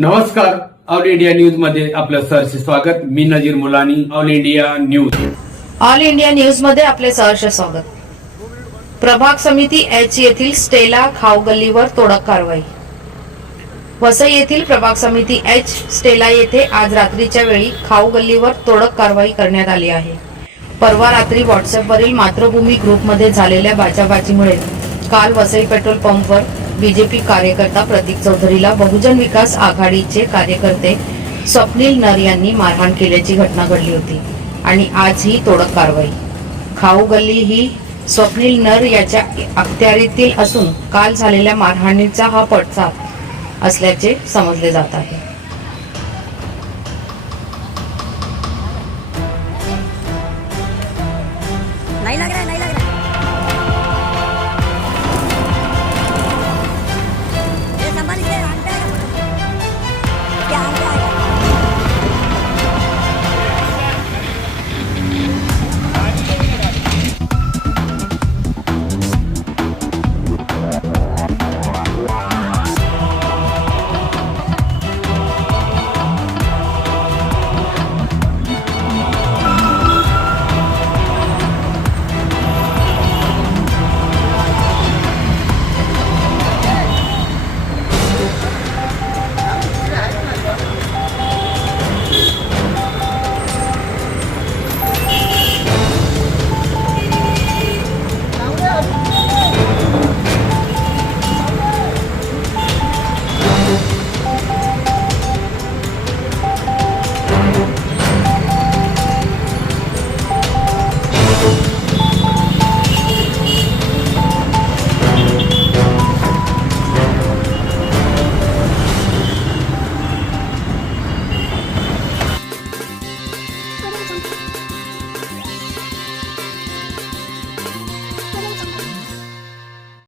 नमस्कार. All India न्यूजमध्ये आपलं सहर्ष स्वागत. मी Nazir Mulani all India news. All India न्यूजमध्ये आपले सहर्ष स्वागत. प्रभाग समिती एच येथील स्टेला खाव गल्लीवर तोडक कारवाई. वसई येथील प्रभाग समिती एच स्टेला येथे आज रात्रीच्या वेळी खाऊ गल्लीवर तोडक कारवाई करण्यात आली आहे. परवा रात्री व्हॉट्सअपवरील मातृभूमी ग्रुपमध्ये झालेल्या बाचाबाचीमुळे काल वसई पेट्रोल पंपवर बीजेपी कार्यकर्ता प्रतीक चौधरीला बहुजन विकास आघाडीचे कार्यकर्ते स्वप्नील नर यांनी मारहाण केल्याची घटना घडली होती आणि आज ही तोडक कारवाई. खाऊ गल्ली ही स्वप्नील नर याच्या अखत्यारीतील असून काल झालेल्या मारहाणीचा हा पडसाद असल्याचे समजले जात आहे.